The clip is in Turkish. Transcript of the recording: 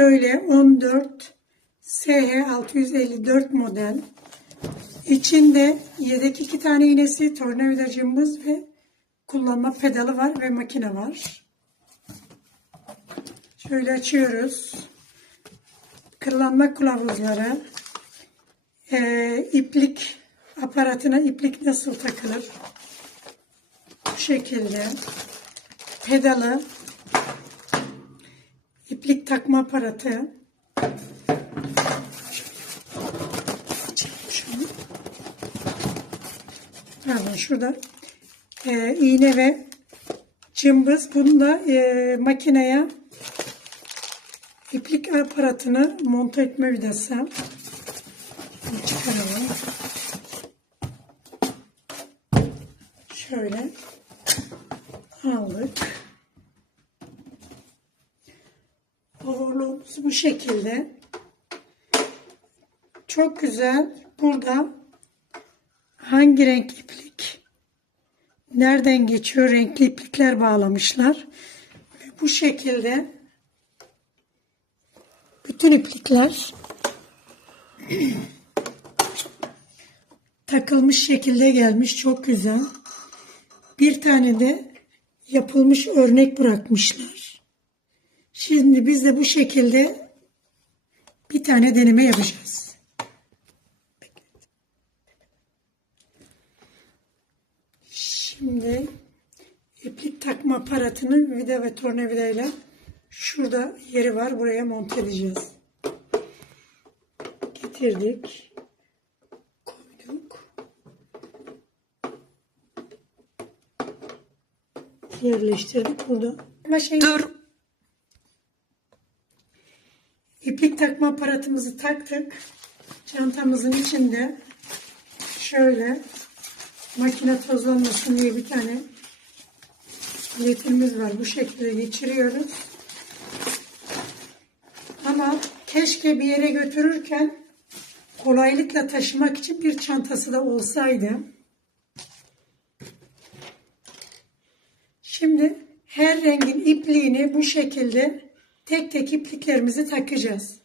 Şöyle 14 SH 654 model. İçinde yedek iki tane iğnesi, tornavidacımız ve kullanma pedalı var ve makine var. Şöyle açıyoruz. Kırlanma kılavuzları, eee, iplik aparatına iplik nasıl takılır? Bu şekilde. Pedalı, iplik takma aparatı. Pardon şurada eee, iğne ve cımbız. Bunu da eee, makineye iplik aparatını monte etme vidası. Bunu çıkaralım. Şöyle aldık. Overlock'umuz bu şekilde. Çok güzel. Burada hangi renk iplik, nereden geçiyor renkli iplikler bağlamışlar. Ve bu şekilde bütün iplikler takılmış şekilde gelmiş. Çok güzel. Bir tane de yapılmış örnek bırakmışlar. Şimdi biz de bu şekilde bir tane deneme yapacağız. Şimdi iplik takma aparatını vida ve tornavida ile şurada yeri var. Buraya monte edeceğiz. Getirdik. Koyduk. Yerleştirdik burada. Şey, Dur. İplik takma aparatımızı taktık. Çantamızın içinde şöyle makine tozlanmasın diye bir tane letimiz var. Bu şekilde geçiriyoruz. Ama keşke bir yere götürürken kolaylıkla taşımak için bir çantası da olsaydı. Şimdi her rengin ipliğini bu şekilde tek tek ipliklerimizi takacağız.